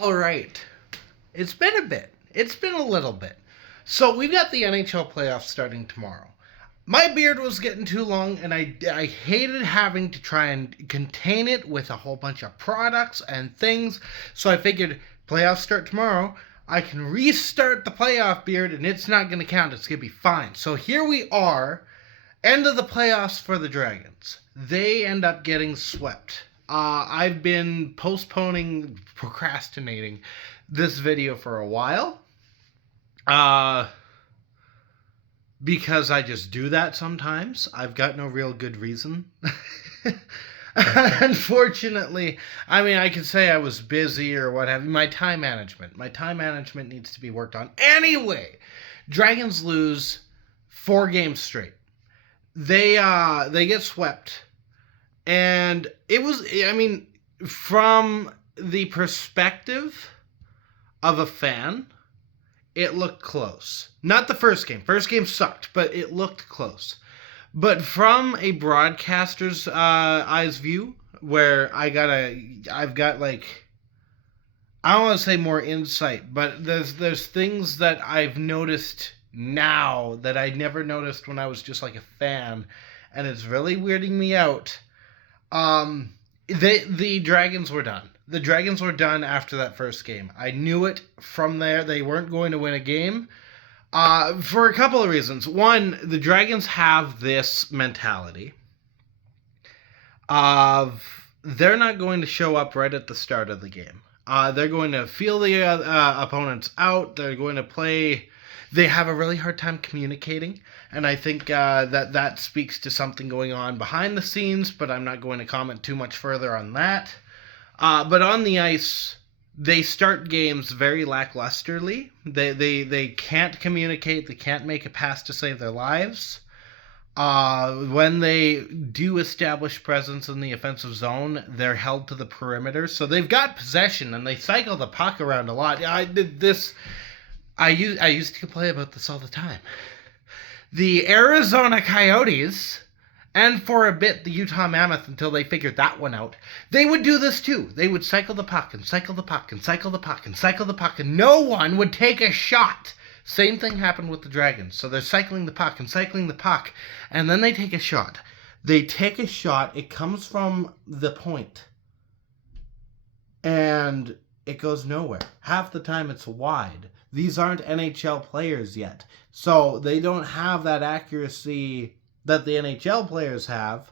All right. It's been a bit. It's been a little bit. So we've got the NHL playoffs starting tomorrow. My beard was getting too long, and I hated having to try and contain it with a whole bunch of products and things. So I figured playoffs start tomorrow. I can restart the playoff beard, and it's not going to count. It's going to be fine. So here we are, end of the playoffs for the Dragons. They end up getting swept. I've been procrastinating this video for a while. Because I just do that sometimes. I've got no real good reason. Unfortunately, I mean, I could say I was busy or what have you. My time management needs to be worked on. Anyway, Dragons lose 4 games straight. They get swept. And it was, I mean, from the perspective of a fan, it looked close. Not the first game. First game sucked, but it looked close. But from a broadcaster's eyes view, where I've got like, I don't want to say more insight, but there's things that I've noticed now that I never noticed when I was just like a fan, and it's really weirding me out. The Dragons were done. The Dragons were done after that first game. I knew it from there. They weren't going to win a game. For a couple of reasons. One, the Dragons have this mentality of they're not going to show up right at the start of the game. They're going to feel the opponents out. They're going to play. They have a really hard time communicating, and I think that speaks to something going on behind the scenes, but I'm not going to comment too much further on that. But on the ice, they start games very lacklusterly. They can't communicate. They can't make a pass to save their lives. When they do establish presence in the offensive zone, they're held to the perimeter. So they've got possession, and they cycle the puck around a lot. I used to complain about this all the time. The Arizona Coyotes, and for a bit the Utah Mammoth until they figured that one out, they would do this too. They would cycle the puck and cycle the puck and cycle the puck and cycle the puck, and no one would take a shot. Same thing happened with the Dragons. So they're cycling the puck and cycling the puck, and then they take a shot. They take a shot, it comes from the point, and it goes nowhere. Half the time it's wide. These aren't NHL players yet, so they don't have that accuracy that the NHL players have.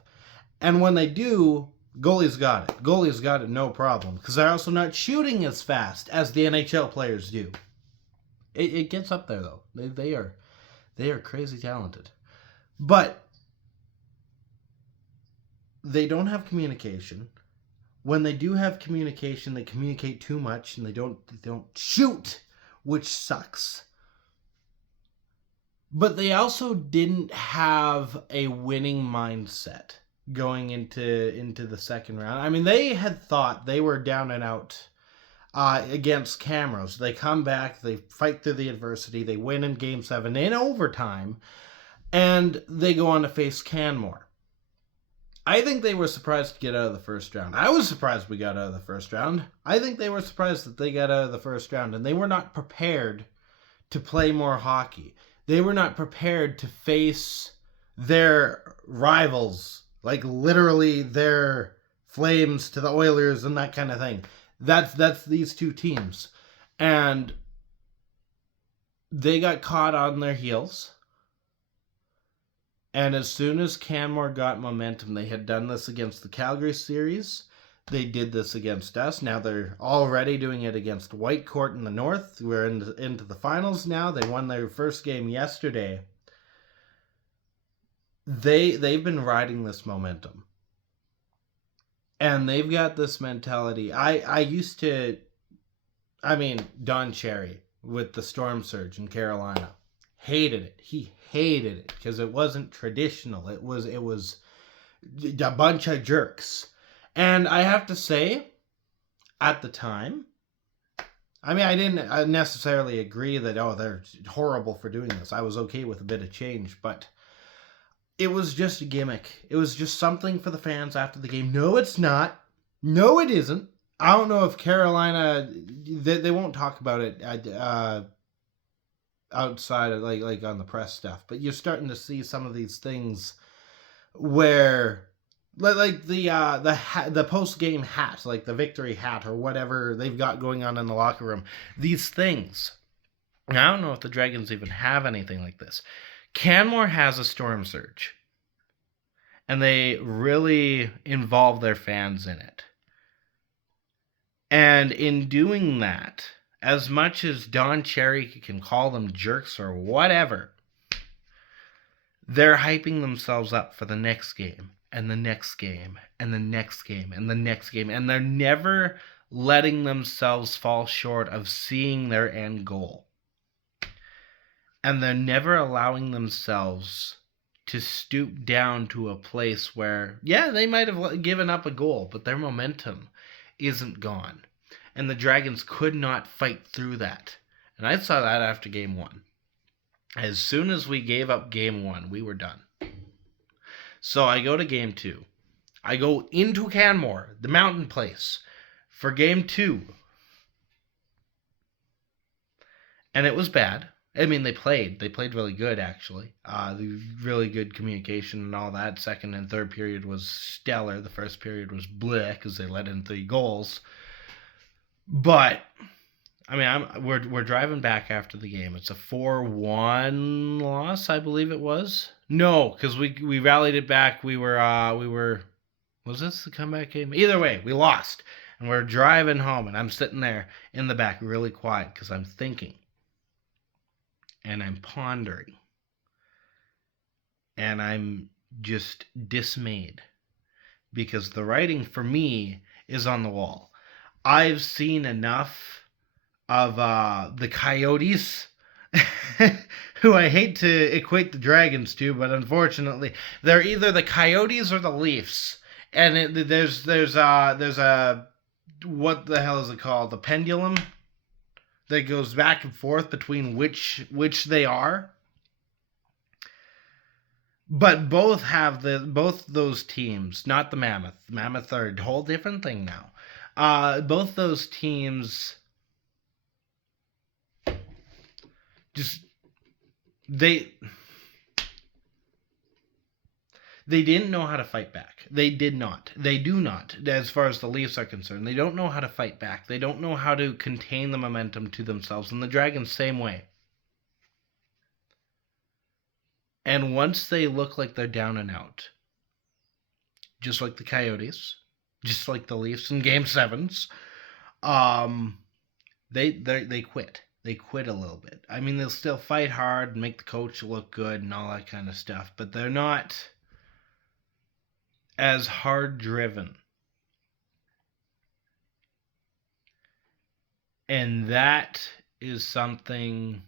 And when they do, goalie's got it. Goalie's got it no problem, because they're also not shooting as fast as the NHL players do. It gets up there, though. They are crazy talented. But they don't have communication. When they do have communication, they communicate too much, and they don't shoot, which sucks. But they also didn't have a winning mindset going into the second round. I mean, they had thought they were down and out against Camrose. They come back, they fight through the adversity, they win in Game 7 in overtime, and they go on to face Canmore. I think they were surprised to get out of the first round. I was surprised we got out of the first round. I think they were surprised that they got out of the first round, and they were not prepared to play more hockey. They were not prepared to face their rivals, like literally their Flames to the Oilers and that kind of thing. That's these two teams. And they got caught on their heels. And as soon as Canmore got momentum, they had done this against the Calgary series. They did this against us. Now they're already doing it against Whitecourt in the North. We're into the finals now. They won their first game yesterday. They've been riding this momentum. And they've got this mentality. Don Cherry with the Storm Surge in Carolina. Hated it. He hated it because it wasn't traditional. It was a bunch of jerks. And I have to say, at the time, I didn't necessarily agree that, they're horrible for doing this. I was okay with a bit of change, but it was just a gimmick. It was just something for the fans after the game. No, it's not. No, it isn't. I don't know if Carolina, they won't talk about it outside of like on the press stuff, but you're starting to see some of these things where like the post game hat, like the victory hat or whatever they've got going on in the locker room. These things. I don't know if the Dragons even have anything like this. Canmore has a storm surge, and they really involve their fans in it. And in doing that, as much as Don Cherry can call them jerks or whatever, they're hyping themselves up for the next game and the next game and the next game and the next game. And they're never letting themselves fall short of seeing their end goal. And they're never allowing themselves to stoop down to a place where, yeah, they might have given up a goal, but their momentum isn't gone. And the Dragons could not fight through that. And I saw that after game 1. As soon as we gave up game 1, we were done. So I go to game 2. I go into Canmore, the mountain place, for game 2. And it was bad. I mean, they played really good, actually. Really good communication and all that. Second and third period was stellar. The first period was bleh because they let in 3 goals. But I mean, we're driving back after the game. It's a 4-1 loss, I believe it was. No, because we rallied it back. We were. Was this the comeback game? Either way, we lost, and we're driving home, and I'm sitting there in the back, really quiet, because I'm thinking, and I'm pondering, and I'm just dismayed, because the writing for me is on the wall. I've seen enough of the Coyotes, who I hate to equate the Dragons to, but unfortunately, they're either the Coyotes or the Leafs. And there's a, what the hell is it called? The pendulum that goes back and forth between which they are. But both have both those teams, not the Mammoth. Mammoth are a whole different thing now. Both those teams just they didn't know how to fight back. They did not. They do not, as far as the Leafs are concerned. They don't know how to fight back. They don't know how to contain the momentum to themselves. And the Dragons, same way. And once they look like they're down and out, just like the Coyotes, just like the Leafs in Game 7s, they quit. They quit a little bit. I mean, they'll still fight hard and make the coach look good and all that kind of stuff, but they're not as hard driven. And that is something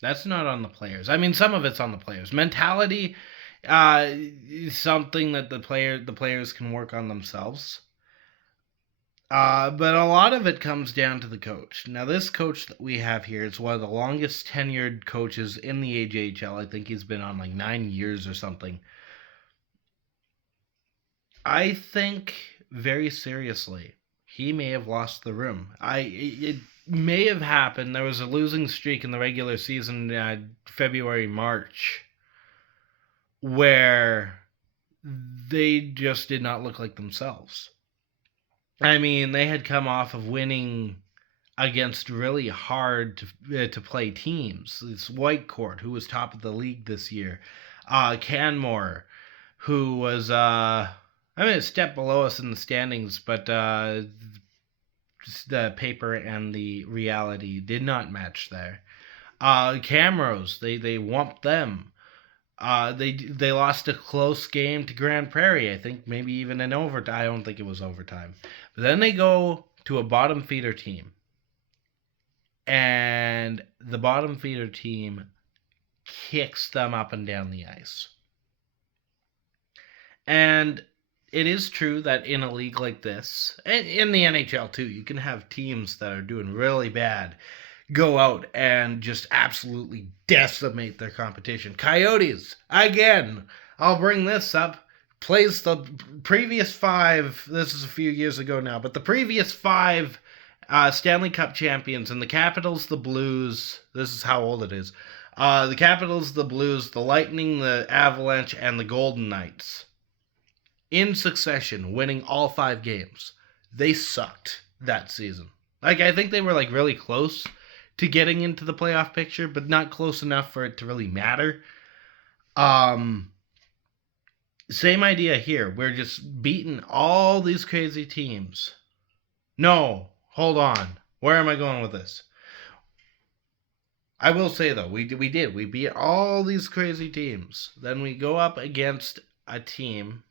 that's not on the players. I mean, some of it's on the players. Mentality is something that the players can work on themselves. But a lot of it comes down to the coach. Now, this coach that we have here is one of the longest tenured coaches in the AJHL. I think he's been on like 9 years or something. I think very seriously he may have lost the room. It may have happened. There was a losing streak in the regular season, February, March, where they just did not look like themselves. I mean, they had come off of winning against really hard to play teams. It's Whitecourt, who was top of the league this year. Canmore, who was a step below us in the standings, but just the paper and the reality did not match there. Camrose, they whumped them. They lost a close game to Grand Prairie. I think maybe even in overtime. I don't think it was overtime. But then they go to a bottom feeder team. And the bottom feeder team kicks them up and down the ice. And it is true that in a league like this, and in the NHL too, you can have teams that are doing really bad go out and just absolutely decimate their competition. Coyotes, again, I'll bring this up. plays the previous 5, this is a few years ago now, but the previous 5 Stanley Cup champions, and the Capitals, the Blues, this is how old it is, the Capitals, the Blues, the Lightning, the Avalanche, and the Golden Knights, in succession, winning all 5 games. They sucked that season. Like, I think they were, like, really close to getting into the playoff picture, but not close enough for it to really matter. Same idea here. We're just beating all these crazy teams. No, hold on. Where am I going with this? I will say, though, we beat all these crazy teams. Then we go up against a team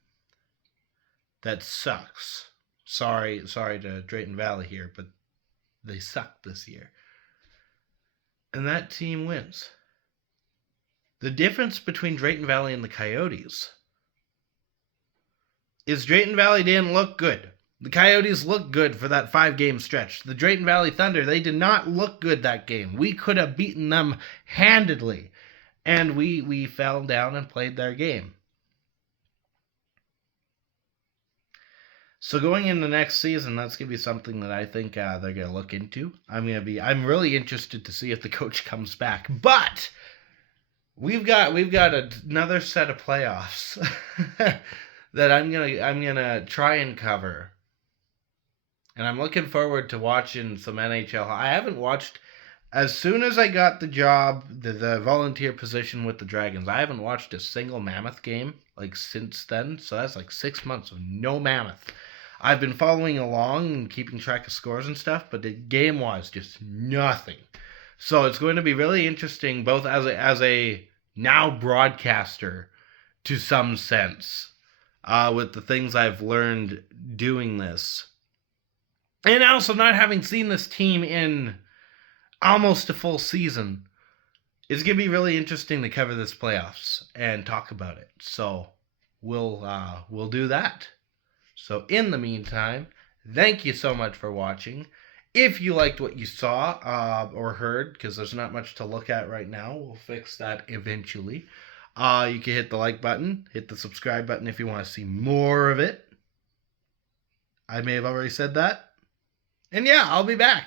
that sucks. Sorry to Drayton Valley here, but they suck this year. And that team wins. The difference between Drayton Valley and the Coyotes is Drayton Valley didn't look good. The Coyotes looked good for that 5-game stretch. The Drayton Valley Thunder, they did not look good that game. We could have beaten them handedly. And we fell down and played their game. So going into next season, that's going to be something that I think they're going to look into. I'm really interested to see if the coach comes back. But we've got another set of playoffs that I'm gonna try and cover. And I'm looking forward to watching some NHL. I haven't watched, as soon as I got the job, the volunteer position with the Dragons, I haven't watched a single Mammoth game, like, since then. So that's like 6 months of no Mammoth. I've been following along and keeping track of scores and stuff, but the game-wise, just nothing. So it's going to be really interesting, both as a now broadcaster, to some sense, with the things I've learned doing this. And also not having seen this team in almost a full season. It's going to be really interesting to cover this playoffs and talk about it. So we'll do that. So in the meantime, thank you so much for watching. If you liked what you saw or heard, because there's not much to look at right now, we'll fix that eventually. You can hit the like button, hit the subscribe button if you want to see more of it. I may have already said that. And yeah, I'll be back.